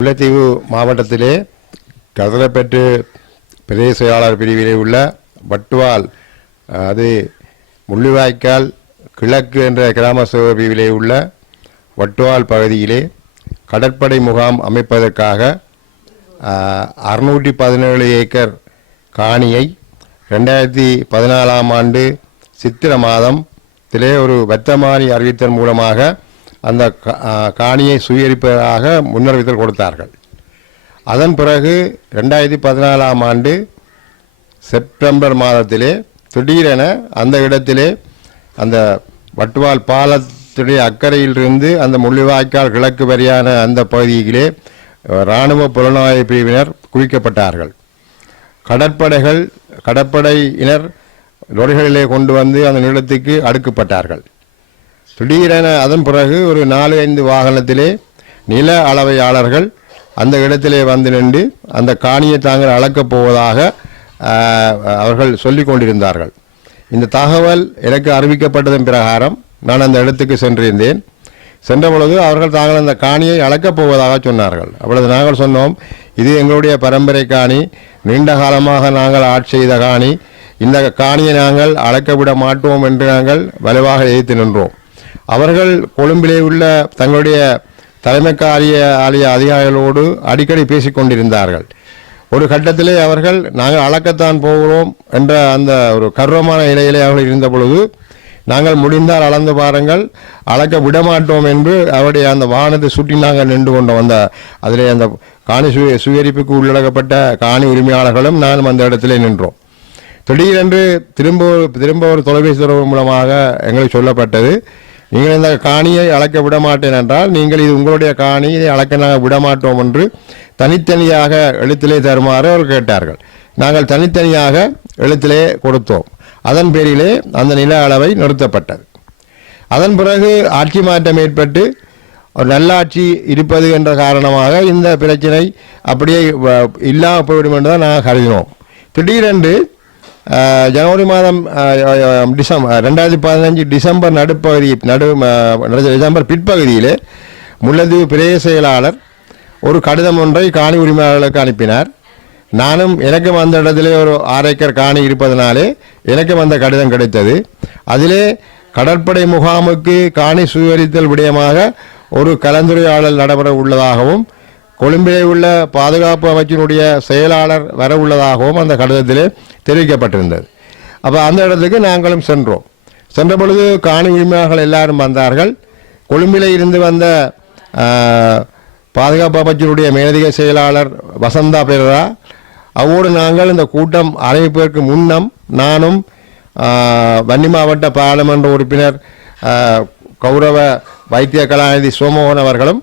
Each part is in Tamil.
முல்லைத்தீவு மாவட்டத்திலே கதலப்பற்று பிரதேச செயலாளர் பிரிவிலே உள்ள வட்டுவால் அது முள்ளிவாய்க்கால் கிழக்கு என்ற கிராம சேவை பிரிவிலே உள்ள வட்டுவால் பகுதியிலே கடற்படை முகாம் அமைப்பதற்காக அறுநூற்றி பதினேழு ஏக்கர் காணியை ரெண்டாயிரத்தி பதினாலாம் ஆண்டு சித்திர மாதம் திலே ஒரு வர்த்தமானி அறிவித்தல் மூலமாக அந்த கா- காணியை சுயரிப்பதாக முன்னறிவித்தல் கொடுத்தார்கள். அதன் பிறகு ரெண்டாயிரத்தி பதினாலாம் ஆண்டு செப்டம்பர் மாதத்திலே திடீரென அந்த இடத்திலே அந்த வட்டுவால் பாலத்துடைய அக்கறையிலிருந்து அந்த முள்ளிவாய்க்கால் கிழக்கு வரியான அந்த பகுதியிலே இராணுவ புலனாய்வு பிரிவினர் குவிக்கப்பட்டார்கள். கடற்படைகள் கடற்படையினர் லொரிகளிலே கொண்டு வந்து அந்த நிலத்துக்கு அடுக்கப்பட்டார்கள். திடீரென அதன் பிறகு ஒரு நாலு ஐந்து வாகனத்திலே நில அளவையாளர்கள் அந்த இடத்திலே வந்து நின்று அந்த காணியை தாங்கள் அளக்கப் போவதாக அவர்கள் சொல்லிக் கொண்டிருந்தார்கள். இந்த தகவல் எனக்கு அறிவிக்கப்பட்டதன் பிரகாரம் நான் அந்த இடத்துக்கு சென்றிருந்தேன். சென்ற பொழுது அவர்கள் தாங்கள் அந்த காணியை அளக்கப் போவதாக சொன்னார்கள். அப்பொழுது நாங்கள் சொன்னோம் இது எங்களுடைய பரம்பரை காணி நீண்ட காலமாக நாங்கள் ஆட்சி செய்த காணி இந்த காணியை நாங்கள் அளக்க விட மாட்டோம் என்று நாங்கள் வலுவாக எதிர்த்து நின்றோம். அவர்கள் கொழும்பிலே உள்ள தங்களுடைய தலைமை காரிய ஆலய அதிகாரிகளோடு அடிக்கடி பேசிக் கொண்டிருந்தார்கள் ஒரு கட்டத்திலே அவர்கள் நாங்கள் அளக்கத்தான் போகிறோம் என்ற அந்த ஒரு கர்வமான நிலையிலே அவர்கள் இருந்த பொழுது நாங்கள் முடிந்தால் அளந்து பாருங்கள் அளக்க விடமாட்டோம் என்று அவருடைய அந்த வாகனத்தை சுட்டி நாங்கள் நின்று கொண்டு வந்த அதிலே அந்த காணி சுய சுயரிப்புக்கு உள்ளடக்கப்பட்ட காணி உரிமையாளர்களும் நானும் அந்த இடத்திலே நின்றோம். திடீரென்று திரும்ப திரும்ப ஒரு தொலைபேசி தொடர்பு மூலமாக எங்களுக்கு சொல்லப்பட்டது நீங்கள் இந்த காணியை அளக்க விட மாட்டேன் என்றால் நீங்கள் இது உங்களுடைய காணி இதை நாங்கள் விட மாட்டோம் என்று தனித்தனியாக எழுத்திலே தருமாறு அவர் கேட்டார்கள். நாங்கள் தனித்தனியாக எழுத்திலே கொடுத்தோம். அதன் பேரிலே அந்த நில அளவை நிறுத்தப்பட்டது. அதன் பிறகு ஆட்சி மாற்றம் ஏற்பட்டு ஒரு நல்லாட்சி இருப்பது என்ற காரணமாக இந்த பிரச்சனை அப்படியே வ- இல்லாமல் போய்விடும் என்று தான் நாங்கள் கருதினோம். திடீரென்று ஜனவரி மாதம் டிசம்பர் ரெண்டாயிரத்தி பதினஞ்சு டிசம்பர் நடுப்பகுதி நடு டிசம்பர் பிற்பகுதியிலே முல்லத்தீவு பிரதேச செயலாளர் ஒரு கடிதம் ஒன்றை காணி உரிமையாளர்களுக்கு அனுப்பினார். நானும் எனக்கும் அந்த இடத்திலே ஒரு ஆறு ஏக்கர் காணி இருப்பதனாலே எனக்கும் அந்த கடிதம் கிடைத்தது. அதிலே கடற்படை முகாமுக்கு காணி சுவரித்தல் விடயமாக ஒரு கலந்துரையாடல் நடைபெற உள்ளதாகவும் கொழும்பிலே உள்ள பாதுகாப்பு அமைச்சினுடைய செயலாளர் வர உள்ளதாகவும் அந்த கடிதத்திலே தெரிவிக்கப்பட்டிருந்தது. அப்போ அந்த இடத்துக்கு நாங்களும் சென்றோம். சென்ற பொழுது காணி உரிமையாளர்கள் எல்லாரும் வந்தார்கள். கொழும்பிலே இருந்து வந்த பாதுகாப்பு அமைச்சருடைய மேலதிக செயலாளர் வசந்தா பெரரா அவோடு நாங்கள் இந்த கூட்டம் அறிவிப்பதற்கு முன்னம் நானும் வன்னி மாவட்ட பாராளுமன்ற உறுப்பினர் கௌரவ வைத்திய கலாநிதி சோமோகன் அவர்களும்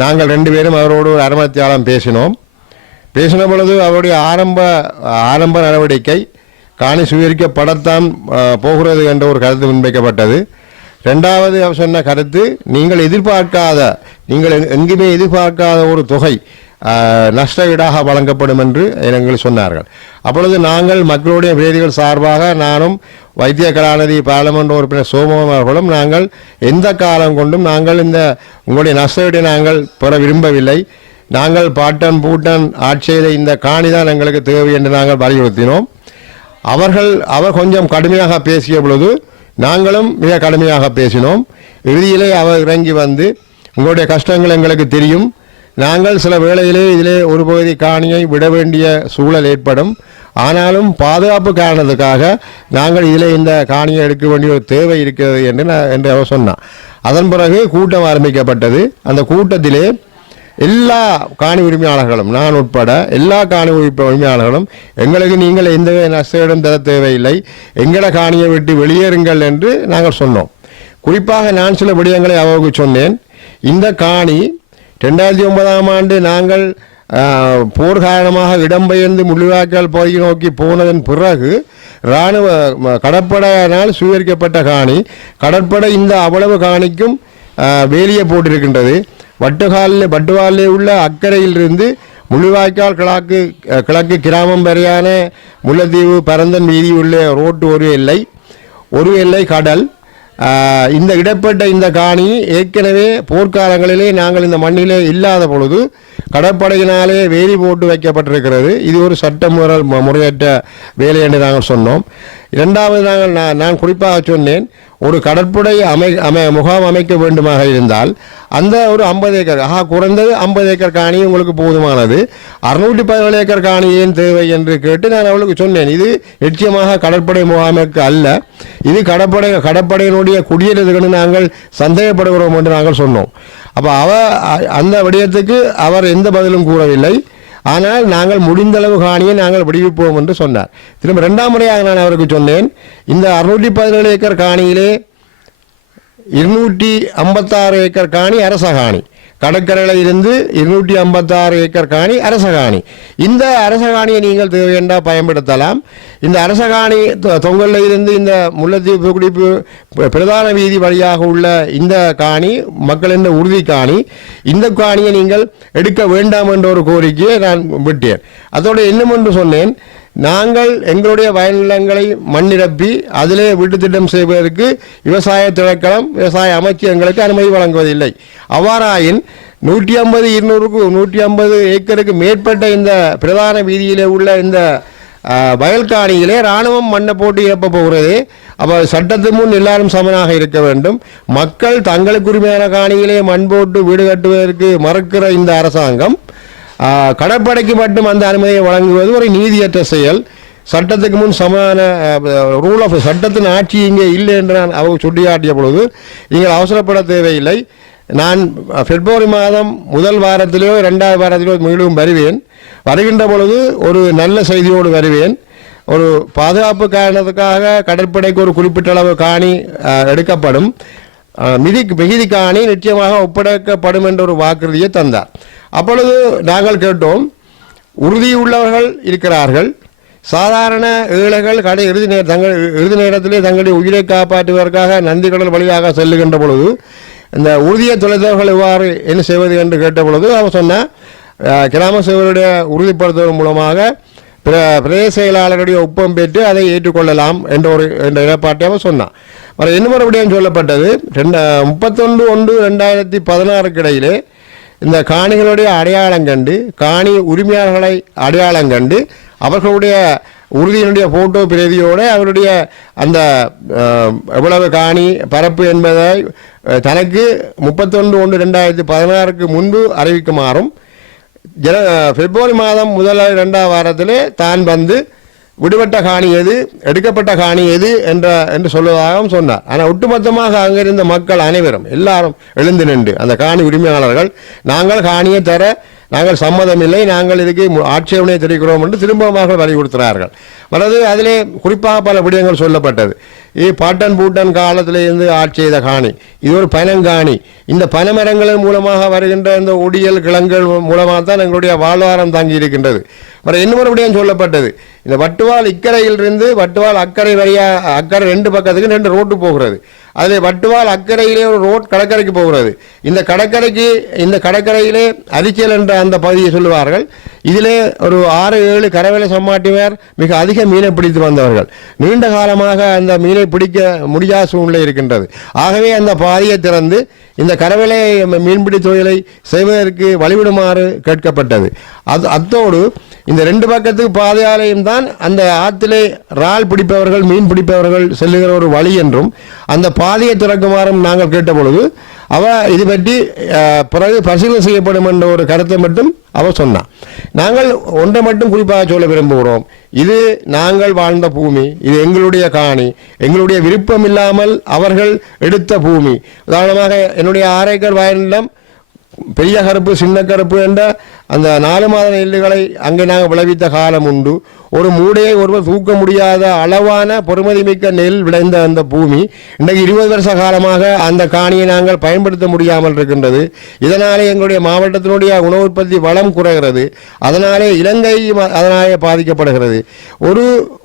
நாங்கள் ரெண்டு பேரும் அவரோடு ஒரு அரமத்தியாலம் பேசினோம். பேசின பொழுது அவருடைய ஆரம்ப ஆரம்ப நடவடிக்கை காணி சுவீகரிக்கப்படத்தான் போகிறது என்ற ஒரு கருத்து முன்வைக்கப்பட்டது. ரெண்டாவது அவர் சொன்ன கருத்து நீங்கள் எதிர்பார்க்காத நீங்கள் எங்குமே எதிர்பார்க்காத ஒரு தொகை நஷ்ட ஈடாக வழங்கப்படும் என்று எங்களுக்கு சொன்னார்கள். அப்பொழுது நாங்கள் மக்களுடைய பிரதிகள் சார்பாக நானும் வைத்திய கலாநிதி பாராளுமன்ற உறுப்பினர் சோமோகன் அவர்களும் நாங்கள் எந்த காலம் கொண்டும் நாங்கள் இந்த உங்களுடைய நஷ்டவீடை நாங்கள் பெற விரும்பவில்லை. நாங்கள் பாட்டன் பூட்டன் ஆட்சியில் இந்த காணி தான் எங்களுக்கு தேவை என்று நாங்கள் வலியுறுத்தினோம். அவர்கள் அவர் கொஞ்சம் கடுமையாக பேசிய பொழுது நாங்களும் மிக கடுமையாக பேசினோம். இறுதியிலே அவர் இறங்கி வந்து உங்களுடைய கஷ்டங்கள் எங்களுக்கு தெரியும். நாங்கள் சில வேளையிலே இதிலே ஒரு பகுதி காணியை விட வேண்டிய சூழல் ஏற்படும். ஆனாலும் பாதுகாப்பு காரணத்துக்காக நாங்கள் இதிலே இந்த காணியை எடுக்க வேண்டிய ஒரு தேவை இருக்கிறது என்று நான் என்று அவர் சொன்னான் அதன் பிறகு கூட்டம் ஆரம்பிக்கப்பட்டது. அந்த கூட்டத்திலே எல்லா காணி உரிமையாளர்களும் நான் உட்பட எல்லா காணி உரிமை உரிமையாளர்களும் எங்களுக்கு நீங்கள் எந்த நஷ்டம் தர தேவையில்லை எங்கட காணியை விட்டு வெளியேறுங்கள் என்று நாங்கள் சொன்னோம். குறிப்பாக நான் சில விடயங்களை அவருக்கு சொன்னேன். இந்த காணி ரெண்டாயிரத்தி ஒன்பதாம் ஆண்டு நாங்கள் போர் காரணமாக இடம்பெயர்ந்து முள்ளிவாய்க்கால் பகுதியை நோக்கி போனதன் பிறகு இராணுவ கடற்படையினால் சுவீகரிக்கப்பட்ட காணி கடற்படை இந்த அவ்வளவு காணிக்கும் வேலியை போட்டிருக்கின்றது. வட்டுகாலில் வட்டுவாலில் உள்ள அக்கறையிலிருந்து முள்ளிவாய்க்கால் கிழக்கு கிழக்கு கிராமம் வரையான முல்லைத்தீவு பரந்தன் வீதி உள்ள ரோட்டு ஒரு எல்லை ஒரு எல்லை கடல் இந்த இடப்பட்ட இந்த காணி ஏற்கனவே போர்க்காலங்களிலே நாங்கள் இந்த மண்ணிலே இல்லாத பொழுது கடற்படையினாலே வேலி போட்டு வைக்கப்பட்டிருக்கிறது. இது ஒரு சட்டமுறை முறையற்ற வேலை என்று நாங்கள் சொன்னோம். இரண்டாவது நாங்கள் நான் நான் குறிப்பாக சொன்னேன் ஒரு கடற்படை அமை அமை முகாம் அமைக்க வேண்டுமாக இருந்தால் அந்த ஒரு ஐம்பது ஏக்கர் ஆஹா குறைந்தது ஐம்பது ஏக்கர் காணி உங்களுக்கு போதுமானது. அறுநூற்றி பதினேழு ஏக்கர் காணி ஏன் தேவை என்று கேட்டு நான் அவளுக்கு சொன்னேன். இது நிச்சயமாக கடற்படை முகாமுக்கு அல்ல. இது கடற்படை கடற்படையினுடைய குடியேறதுக்கு நாங்கள் சந்தேகப்படுகிறோம் என்று நாங்கள் சொன்னோம். அப்போ அவ அந்த விடயத்துக்கு அவர் எந்த பதிலும் கூறவில்லை. ஆனால் நாங்கள் முடிந்தளவு காணியை நாங்கள் விடுவிப்போம் என்று சொன்னார். திரும்ப ரெண்டாம் முறையாக நான் அவருக்கு சொன்னேன். இந்த அறுநூற்றி பதினேழு ஏக்கர் காணியிலே இருநூற்றி ஐம்பத்தாறு ஏக்கர் காணி அரச காணி கடற்கரையில் இருந்து இருநூற்றி ஐம்பத்தாறு ஏக்கர் காணி அரச காணி இந்த அரச காணியை நீங்கள் தேவையென்றா பயன்படுத்தலாம். இந்த அரச காணி தொ- இருந்து இந்த முல்லைத்தீவு குடிப்பு பிரதான வீதி வழியாக உள்ள இந்த காணி மக்களின் உறுதி காணி இந்த காணியை நீங்கள் எடுக்க வேண்டாம் என்ற ஒரு கோரிக்கையை நான் விட்டேன். அதோடு இன்னும் ஒன்று சொன்னேன். நாங்கள் எங்களுடைய வயல் நிலங்களை மண்ணிரப்பி அதிலே வீட்டு திட்டம் செய்வதற்கு விவசாய திணைக்களம் விவசாய அமைச்சு எங்களுக்கு அனுமதி வழங்குவதில்லை. அவ்வாறாயின் நூற்றி ஐம்பது இருநூறுக்கு நூற்றி ஐம்பது ஏக்கருக்கு மேற்பட்ட இந்த பிரதான வீதியிலே உள்ள இந்த வயல்காணியிலே இராணுவம் மண்ணை போட்டு ஏற்ப போகிறது. அப்போ சட்டத்து முன் எல்லாரும் சமனாக இருக்க வேண்டும். மக்கள் தங்களுக்கு உரிமையான காணியிலே மண் போட்டு வீடு கட்டுவதற்கு மறுக்கிற இந்த அரசாங்கம் கடற்படைக்கு மட்டும் அந்த அனுமதியை வழங்குவது ஒரு நீதியற்ற செயல். சட்டத்துக்கு முன் சமான ரூல் ஆஃப் சட்டத்தின் ஆட்சி இங்கே இல்லை என்று நான் அவங்க சுட்டிக்காட்டிய பொழுது நீங்கள் அவசரப்பட தேவையில்லை. நான் பிப்ரவரி மாதம் முதல் வாரத்திலேயோ ரெண்டாவது வாரத்திலோ மீண்டும் வருவேன். வருகின்ற பொழுது ஒரு நல்ல செய்தியோடு வருவேன். ஒரு பாதுகாப்பு காரணத்துக்காக கடற்படைக்கு ஒரு குறிப்பிட்ட அளவு காணி எடுக்கப்படும். மிதி மிகுதி காணி நிச்சயமாக ஒப்படைக்கப்படும் என்ற ஒரு வாக்குறுதியை தந்தார். அப்பொழுது நாங்கள் கேட்டோம் உறுதியுள்ளவர்கள் இருக்கிறார்கள். சாதாரண ஏழைகள் கடை இறுதி நேர தங்கள் இறுதி நேரத்திலே தங்களுடைய உயிரை காப்பாற்றுவதற்காக நந்திக்கடல் வழியாக செல்லுகின்ற பொழுது இந்த உறுதியை தொலைத்தவர்கள் எவ்வாறு என்ன செய்வது என்று கேட்ட பொழுது அவர் சொன்னார் கிராம சேவருடைய உறுதிப்படுத்துவதன் மூலமாக பிர பிரதேச செயலாளருடைய ஒப்பம் பெற்று அதை ஏற்றுக்கொள்ளலாம் என்ற ஒரு என்ற இடப்பாட்டை அவர் சொன்னான் மறு இன்னும் மறுபடியும் சொல்லப்பட்டது ரெண்டு முப்பத்தொன்று ஒன்று ரெண்டாயிரத்தி பதினாறுக்கு இடையிலே இந்த காணிகளுடைய அடையாளம் கண்டு காணி உரிமையாளர்களை அடையாளம் கண்டு அவர்களுடைய உறுதியினுடைய ஃபோட்டோ பிரதியோடு அவருடைய அந்த எவ்வளவு காணி பரப்பு என்பதை தனக்கு முப்பத்தொன்று ஒன்று ரெண்டாயிரத்தி பதினாறுக்கு முன்பு அறிவிக்குமாறும் ஜன பிப்ரவரி மாதம் முதல் ரெண்டாம் வாரத்திலே தான் வந்து விடுபட்ட காணி எது? எடுக்கப்பட்ட காணி எது? என்ற என்று சொல்வதாகவும் சொன்னார். ஆனால் ஒட்டுமொத்தமாக அங்கிருந்த மக்கள் அனைவரும் எல்லாரும் எழுந்து நின்று அந்த காணி உரிமையாளர்கள் நாங்கள் காணியை தர நாங்கள் சம்மதமில்லை நாங்கள் இதுக்கு ஆட்சேபனை தெரிவிக்கிறோம் என்று திரும்பமாக வலியுறுத்துகிறார்கள் மற்றது அதிலே குறிப்பாக பல விடயங்கள் சொல்லப்பட்டது. இது பாட்டன் பூட்டன் காலத்திலிருந்து ஆட்சி செய்த காணி இது ஒரு பனங்காணி இந்த பனமரங்களின் மூலமாக வருகின்ற இந்த ஒடியல் கிழங்குகள் மூலமாக தான் எங்களுடைய வாழ்வாரம் தாங்கி இருக்கின்றது. அப்புறம் இன்னொரு விடயம் சொல்லப்பட்டது. இந்த வட்டுவால் இக்கரையிலிருந்து வட்டுவால் அக்கறை வழியாக அக்கறை ரெண்டு பக்கத்துக்கு ரெண்டு ரோட்டு போகிறது. அதில் வட்டுவால் அக்கறையிலே ஒரு ரோட் கடற்கரைக்கு போகிறது. இந்த கடற்கரைக்கு இந்த கடற்கரையிலே அரிச்சல் என்ற அந்த பகுதியை சொல்லுவார்கள். இதிலே ஒரு ஆறு ஏழு கரவேலை சம்மாட்டிவர் மிக அதிக மீனை பிடித்து வந்தவர்கள். நீண்ட காலமாக அந்த மீனை பிடிக்க முடியாத சூழ்நிலை இருக்கின்றது. ஆகவே அந்த பாதையை திறந்து இந்த கரவேலை மீன்பிடி தொழிலை செய்வதற்கு வழிவிடுமாறு கேட்கப்பட்டது. அது அத்தோடு இந்த ரெண்டு பக்கத்துக்கு பாதையாலையும் தான் அந்த ஆற்றிலே இறால் பிடிப்பவர்கள் மீன் பிடிப்பவர்கள் செல்லுகிற ஒரு வழி என்றும் அந்த பாதையை திறக்குமாறும் நாங்கள் கேட்ட பொழுது அவ இது பற்றி பிறகு பரிசீலனை செய்யப்படும் என்ற ஒரு கருத்தை மட்டும் அவ சொன்னான் நாங்கள் ஒன்றை மட்டும் குறிப்பாக சொல்ல விரும்புகிறோம். இது நாங்கள் வாழ்ந்த பூமி இது எங்களுடைய காணி எங்களுடைய விருப்பம் இல்லாமல் அவர்கள் எடுத்த பூமி. உதாரணமாக என்னுடைய ஆரேக்கர் வயலிடம் பெரிய கருப்பு சின்ன கருப்பு என்ற அந்த நாலு மாத நெல்லுகளை அங்கே நாங்கள் விளைவித்த காலம் உண்டு. ஒரு மூடையை ஒருவர் தூக்க முடியாத அளவான பொறுமதி மிக்க நெல் விளைந்த அந்த பூமி இன்றைக்கு இருபது வருஷ காலமாக அந்த காணியை நாங்கள் பயன்படுத்த முடியாமல் இருக்கின்றது. இதனாலே எங்களுடைய மாவட்டத்தினுடைய உணவு உற்பத்தி வளம் குறைகிறது. அதனாலே இலங்கை அதனாலே பாதிக்கப்படுகிறது. ஒரு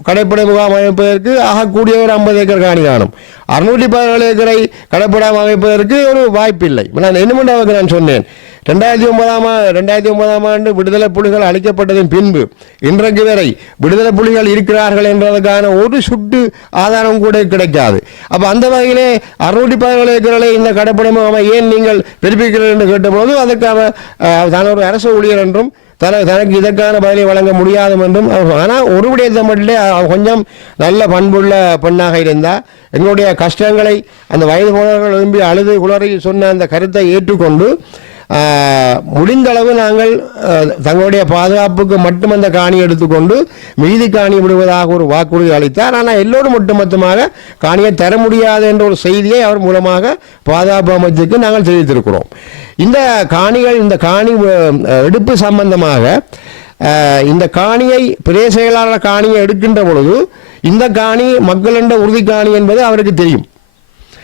கடைப்படை முகாம் அமைப்பதற்கு ஆகக்கூடிய ஒரு ஐம்பது ஏக்கர் காணி காணும். அறுநூற்றி பதினேழு ஏக்கரை கடைப்படாமல் அமைப்பதற்கு ஒரு வாய்ப்பில்லை. நான் என்ன அவருக்கு நான் சொன்னேன். ரெண்டாயிரத்தி ஒன்பதாம் ரெண்டாயிரத்தி ஒன்பதாம் ஆண்டு விடுதலை புலிகள் அளிக்கப்பட்டதின் பின்பு இன்றைக்கு வரை விடுதலை புலிகள் இருக்கிறார்கள் என்பதற்கான ஒரு சுட்டு ஆதாரம் கூட கிடைக்காது. அப்போ அந்த வகையிலே அறுநூற்றி பதினேழு ஏக்கர்களை இந்த கடப்படமும் அவன் ஏன் நீங்கள் பிறப்பிக்கிறீர்கள் என்று கேட்டபோது அதற்கு அவன் தான் ஒரு அரசு ஊழியர் என்றும் தன தனக்கு இதற்கான பதிலை வழங்க முடியாது என்றும் ஆனால் ஒரு விடயத்தை மட்டும் கொஞ்சம் நல்ல பண்புள்ள பெண்ணாக இருந்தால் எங்களுடைய கஷ்டங்களை அந்த வயது போனவர்கள் விரும்பி அழுது குளறி சொன்ன அந்த கருத்தை ஏற்றுக்கொண்டு முடிந்தளவு நாங்கள் தங்களுடைய பாதுகாப்புக்கு மட்டும் அந்த காணி எடுத்துக்கொண்டு மீதி காணி விடுவதாக ஒரு வாக்குறுதி அளித்தார். ஆனால் எல்லோரும் ஒட்டுமொத்தமாக காணியை தர முடியாது என்ற ஒரு செய்தியை அவர் மூலமாக பாதுகாப்பு அமைச்சுக்கு நாங்கள் தெரிவித்திருக்கிறோம். இந்த காணிகள் இந்த காணி எடுப்பு சம்பந்தமாக இந்த காணியை பிரே செயலாளர் காணியை எடுக்கின்ற பொழுது இந்த காணி மக்களிட உறுதி காணி என்பது அவருக்கு தெரியும்.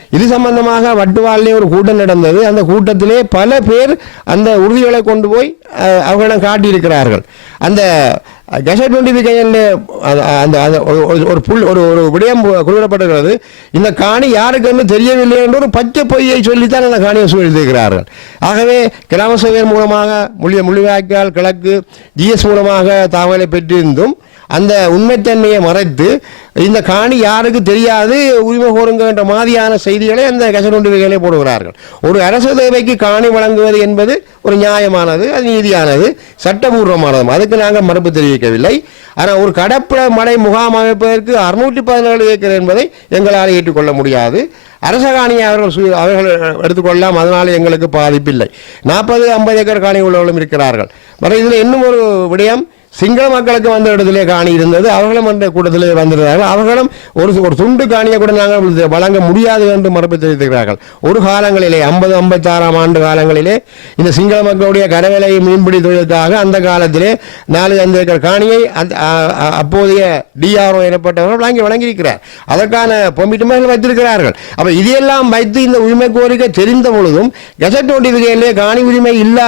இது சம்பந்தமாக வட்டுவாளிலே ஒரு கூட்டம் நடந்தது. அந்த கூட்டத்திலே பல பேர் அந்த உறுதிகளை கொண்டு போய் அவர்களிடம் காட்டியிருக்கிறார்கள். அந்த கெசட் நோட்டிஃபிகேஷனில் அந்த அந்த ஒரு- ஒரு- ஒரு புல் ஒரு ஒரு விடயம் குறிப்பிடப்படுகிறது இந்த காணி யாருக்குன்னு தெரியவில்லை என்று ஒரு பச்சை பொய்யை சொல்லித்தான் அந்த காணியை சூழ்ந்திருக்கிறார்கள். ஆகவே கிராம சபையர் மூலமாக முள்ளி முள்ளிவாய்க்கால் கிழக்கு ஜிஎஸ் மூலமாக தகவலை பெற்றிருந்தும் அந்த உண்மைத்தன்மையை மறைத்து இந்த காணி யாருக்கு தெரியாது உரிமை கோருங்கன்ற மாதிரியான செய்திகளை அந்த கசனொன்றிகளை போடுகிறார்கள். ஒரு அரசு தேவைக்கு காணி வழங்குவது என்பது ஒரு நியாயமானது அது நீதியானது சட்டபூர்வமானது அதுக்கு நாங்கள் மறுப்பு தெரிவிக்கவில்லை. ஆனால் ஒரு கடப்பட மடை முகாம் அமைப்பதற்கு அறுநூற்றி பதினேழு ஏக்கர் என்பதை எங்களால் ஏற்றுக்கொள்ள முடியாது. அரச காணியை அவர்கள் சு- அவர்கள் எடுத்துக்கொள்ளலாம் அதனால் எங்களுக்கு பாதிப்பில்லை. நாற்பது ஐம்பது ஏக்கர் காணி உள்ளவர்களும் இருக்கிறார்கள். மற்ற இதில் இன்னும் ஒரு விடயம் சிங்கள மக்களுக்கு வந்த இடத்திலே காணி இருந்தது. அவர்களும் அந்த கூட்டத்தில் வந்திருந்தார்கள். அவர்களும் ஒரு ஒரு துண்டு காணியை கூட நாங்கள் வழங்க முடியாது என்று மறுப்பு தெரிவித்திருக்கிறார்கள். ஒரு காலங்களிலே ஐம்பது ஐம்பத்தாறாம் ஆண்டு காலங்களிலே இந்த சிங்கள மக்களுடைய கரவேலை மீன்பிடி தொழிலுக்காக அந்த காலத்திலே நாலு ஐந்து ஏக்கர் காணியை அந்த அப்போதைய டிஆர்ஓ எனப்பட்டவர்கள் வழங்கி வழங்கியிருக்கிறார். அதற்கான பொமிட்டுமே வைத்திருக்கிறார்கள். அப்போ இதையெல்லாம் வைத்து இந்த உரிமை கோரிக்கை தெரிந்த பொழுதும் கெசட் நோட்டிஃபிகேஷனிலே காணி உரிமை இல்லை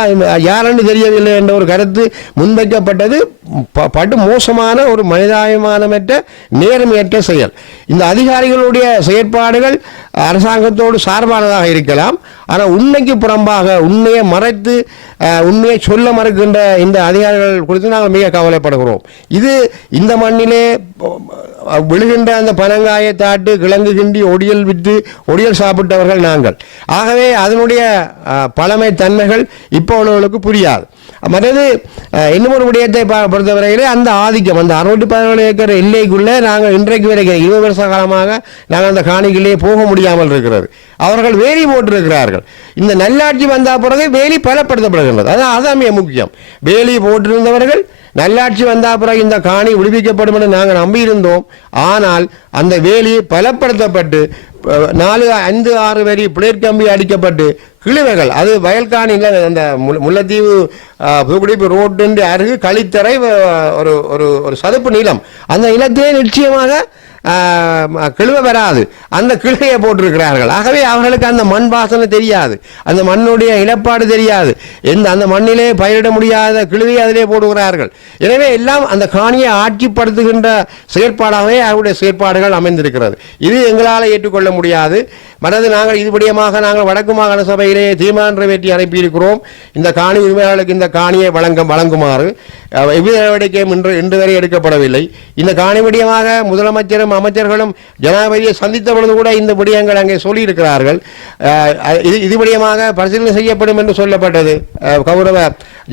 யாரென்று தெரியவில்லை என்ற ஒரு கருத்து முன்வைக்கப்பட்டது. ப- படு மோசமான ஒரு மனிதாபிமானமற்ற நேர்மையற்ற செயல். இந்த அதிகாரிகளுடைய செயற்பாடுகள் அரசாங்கத்தோடு சார்பானதாக இருக்கலாம். ஆனால் உண்மைக்கு புறம்பாக உண்மையை மறைத்து உண்மையை சொல்ல மறுக்கின்ற இந்த அதிகாரிகள் குறித்து நாங்கள் மிக கவலைப்படுகிறோம். இது இந்த மண்ணிலே விழுகின்ற அந்த பனங்காயை தாட்டு கிழங்கு கிண்டி ஒடியல் விற்று ஒடியல் சாப்பிட்டவர்கள் நாங்கள். ஆகவே அதனுடைய பழமை தன்மைகள் இப்போ உள்ளவர்களுக்கு புரியாது. மற்றது அஹ், இன்னும் ஒரு விடயத்தை பொறுத்தவரையில் பொறுத்தவரையிலே அந்த ஆதிக்கம் அந்த அறுநூற்றி பதினேழு ஏக்கர் எல்லைக்குள்ளே நாங்கள் இன்றைக்கு வரைக்கும் இருபது வருஷ காலமாக நாங்கள் அந்த காணிகளே போக முடியாமல் இருக்கிறது. அவர்கள் வேலி போட்டிருக்கிறார்கள். இந்த நல்லாட்சி வந்த பிறகு வேலி பலப்படுத்தப்படுகின்றது. அதான் அதான் மிக முக்கியம். வேலி போட்டிருந்தவர்கள் நல்லாட்சி வந்த பிறகு இந்த காணி விடுவிக்கப்படும் என்று நாங்கள் நம்பியிருந்தோம். ஆனால் அந்த வேலி பலப்படுத்தப்பட்டு நாலு ஐந்து ஆறு வரி பிளேட் கம்பி அடிக்கப்பட்டு கிழிவைகள். அது வயல்காணியில் அந்த முல்லைத்தீவு புதுக்குடிப்பு ரோட்டு அருகு கழித்தரை ஒரு ஒரு ஒரு சதுப்பு நிலம் அந்த நிலத்திலே நிச்சயமாக கிழுவை வராது. அந்த கிழுவையை போட்டிருக்கிறார்கள். ஆகவே அவர்களுக்கு அந்த மண் வாசனை தெரியாது. அந்த மண்ணுடைய இழப்பாடு தெரியாது. எந்த அந்த மண்ணிலே பயிரிட முடியாத கிழுவையை அதிலே போடுகிறார்கள். எனவே எல்லாம் அந்த காணியை ஆட்சிப்படுத்துகின்ற செயற்பாடாகவே அவருடைய செயற்பாடுகள் அமைந்திருக்கிறது. இது எங்களால் ஏற்றுக்கொள்ள முடியாது. மனது நாங்கள் இதுபடியமாக நாங்கள் வடக்கு மாகாண சபையிலே தீர்மானம் நிறைவேற்றி அனுப்பியிருக்கிறோம். இந்த காணி உரிமையாளர்களுக்கு இந்த காணியை வழங்க வழங்குமாறு. எவ்வித நடவடிக்கையும் இன்று இன்று வரை எடுக்கப்படவில்லை. இந்த காணி விடயமாக முதலமைச்சரும் அமைச்சர்களும் ஜனாதிபதியை சந்தித்த பொழுது கூட இந்த விடயங்கள் அங்கே சொல்லியிருக்கிறார்கள். இது இது விடயமாக பரிசீலனை செய்யப்படும் என்று சொல்லப்பட்டது. கௌரவ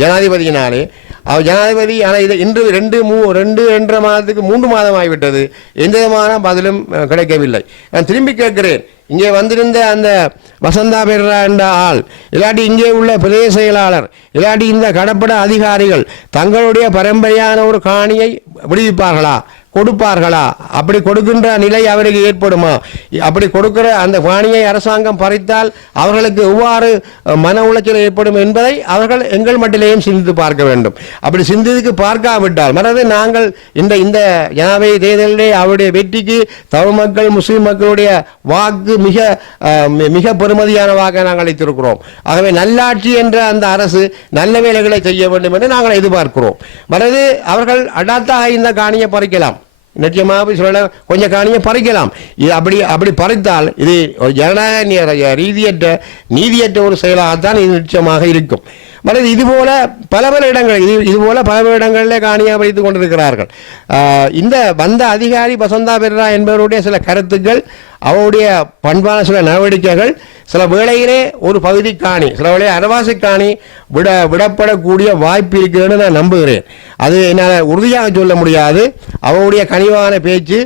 ஜனாதிபதியினாலே. அவர் ஜனாதிபதி ஆனால் இது இன்று ரெண்டு மூ ரெண்டு ரெண்டரை மாதத்துக்கு மூன்று மாதம் ஆகிவிட்டது எந்த விதமான பதிலும் கிடைக்கவில்லை. நான் திரும்பி கேட்கிறேன். இங்கே வந்திருந்த அந்த வசந்தா பெர்ரா என்ற ஆள் இல்லாட்டி இங்கே உள்ள பிரதேச செயலாளர் இல்லாட்டி இந்த கடப்பட அதிகாரிகள் தங்களுடைய பரம்பரையான ஒரு காணியை விடுவிப்பார்களா? கொடுப்பார்களா? அப்படி கொடுக்கின்ற நிலை அவருக்கு ஏற்படுமா? அப்படி கொடுக்கிற அந்த காணியை அரசாங்கம் பறித்தால் அவர்களுக்கு எவ்வாறு மன உளைச்சல் ஏற்படும் என்பதை அவர்கள் எங்கள் மட்டிலேயும் சிந்தித்து பார்க்க வேண்டும். அப்படி சிந்தித்து பார்க்காவிட்டால் மனது நாங்கள் இந்த இந்த ஜனாதிபதி தேர்தலிலே அவருடைய வெற்றிக்கு தமிழ் மக்கள் முஸ்லீம் மக்களுடைய வாக்கு மிக மிக பெருமதியான வாக்கை நாங்கள் அளித்திருக்கிறோம் ஆகவே நல்லாட்சி என்ற அந்த அரசு நல்ல வேலைகளை செய்ய வேண்டும் என்று நாங்கள் எதிர்பார்க்கிறோம். மறந்து அவர்கள் அடாத்தாக இந்த காணியை பறிக்கலாம். நிச்சயமாக சொல்ல கொஞ்சம் காணியை பறிக்கலாம். இது அப்படி அப்படி பறித்தால் இது ஒரு ஜனநாயக ரீதியற்ற நீதியற்ற ஒரு செயலாகத்தான் இது நிச்சயமாக இருக்கும். மற்றது இதுபோல பல பல இடங்கள் இது இதுபோல பல பல இடங்களில் காணியாக வைத்துக் கொண்டிருக்கிறார்கள் இந்த வந்த அதிகாரி வசந்தா பெர்ரா என்பவருடைய சில கருத்துக்கள் அவருடைய பண்பான சில நடவடிக்கைகள் சில வேளையிலே ஒரு பகுதி காணி சில வேளை அரவாசி காணி விட விடப்படக்கூடிய வாய்ப்பு இருக்குதுன்னு நான் நம்புகிறேன் அது என்னால் உறுதியாக சொல்ல முடியாது அவருடைய கனிவான பேச்சு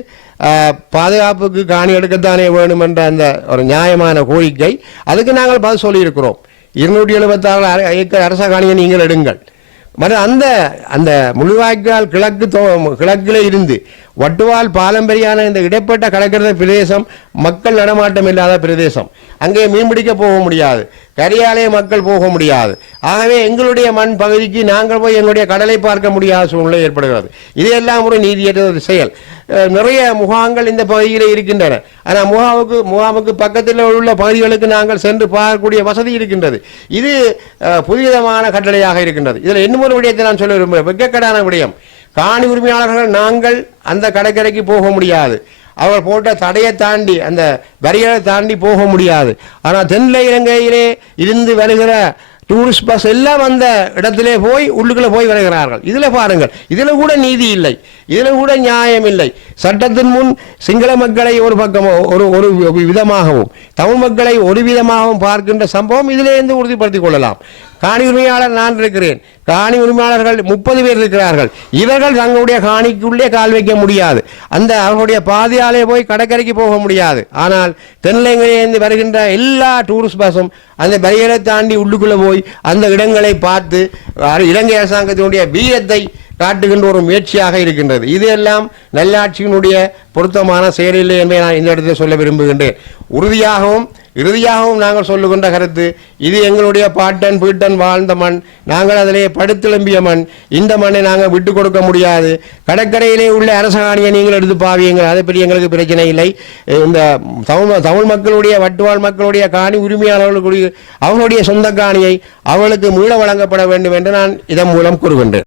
பாதுகாப்புக்கு காணி எடுக்கத்தானே வேணும் என்ற அந்த ஒரு நியாயமான கோரிக்கை அதுக்கு நாங்கள் பதில் சொல்லியிருக்கிறோம் இருநூற்றி எழுபத்தாறு ஏக்கர் அரச காணியை நீங்கள் எடுங்கள். மறு அந்த அந்த முழுவாய்க்கால் கிழக்கு தோ- கிழக்கில் இருந்து வட்டுவால் பாரம்பரியான இந்த இடைப்பட்ட கடற்கரை பிரதேசம் மக்கள் நடமாட்டம் இல்லாத பிரதேசம். அங்கே மீன்பிடிக்க போக முடியாது. கரியாலய மக்கள் போக முடியாது. ஆகவே எங்களுடைய மண் பகுதிக்கு நாங்கள் போய் எங்களுடைய கடலை பார்க்க முடியாத சூழ்நிலை ஏற்படுகிறது. இதையெல்லாம் ஒரு நீதியற்ற ஒரு செயல். நிறைய முகாம்கள் இந்த பகுதியில் இருக்கின்றன. ஆனால் முகாமுக்கு முகாமுக்கு பக்கத்தில் உள்ள பகுதிகளுக்கு நாங்கள் சென்று பார்க்கக்கூடிய வசதி இருக்கின்றது. இது புதுவிதமான கட்டளையாக இருக்கின்றது. இதில் இன்னும் ஒரு விடயத்தை நான் சொல்ல விரும்புகிறேன். வெக்கக்கடான விடயம். காணி உரிமையாளர்கள் நாங்கள் அந்த கடற்கரைக்கு போக முடியாது. அவர் போட்ட தடையை தாண்டி அந்த வரிகளை தாண்டி போக முடியாது. ஆனால் தென்னிலை இலங்கையிலே இருந்து வருகிற டூரிஸ்ட் பஸ் எல்லாம் அந்த இடத்திலே போய் உள்ளுக்குள்ளே போய் வருகிறார்கள். இதில் பாருங்கள் இதில் கூட நீதி இல்லை. இதில் கூட நியாயம் இல்லை. சட்டத்தின் முன் சிங்கள மக்களை ஒரு பக்கம் ஒரு ஒரு விதமாகவும் தமிழ் மக்களை ஒரு விதமாகவும் பார்க்கின்ற சம்பவம் இதிலேருந்து உறுதிப்படுத்திக் கொள்ளலாம். காணி உரிமையாளர் நான் இருக்கிறேன். காணி உரிமையாளர்கள் முப்பது பேர் இருக்கிறார்கள். இவர்கள் தங்களுடைய காணிக்குள்ளே கால் வைக்க முடியாது. அந்த அவர்களுடைய பாதையாலே போய் கடற்கரைக்கு போக முடியாது. ஆனால் தென்னிலங்கையிலிருந்து வருகின்ற எல்லா டூரிஸ்ட் பஸ்ஸும் அந்த பரியரை தாண்டி உள்ளுக்குள்ளே போய் அந்த இடங்களை பார்த்து இலங்கை அரசாங்கத்தினுடைய வீரத்தை காட்டுகின்ற ஒரு முயற்சியாக இருக்கின்றது. இது எல்லாம் நல்லாட்சியினுடைய பொருத்தமான செயலில்லை என்பதை நான் இந்த இடத்தில் சொல்ல விரும்புகின்றேன். உறுதியாகவும் இறுதியாகவும் நாங்கள் சொல்லுகின்ற கருத்து இது எங்களுடைய பாட்டன் பீட்டன் வாழ்ந்த மண். நாங்கள் அதிலே படுத்திளம்பிய மண். இந்த மண்ணை நாங்கள் விட்டு கொடுக்க முடியாது. கடற்கரையிலே உள்ள அரசாணியை நீங்கள் எடுத்து பாவியுங்கள். அதை பற்றி எங்களுக்கு பிரச்சனை இல்லை. இந்த தமிழ் தமிழ் மக்களுடைய வட்டுவாழ் மக்களுடைய காணி உரிமையாளர்களுடைய அவர்களுடைய சொந்த காணியை அவர்களுக்கு மீள வழங்கப்பட வேண்டும் என்று நான் இதன் மூலம் கூறுகின்றேன்.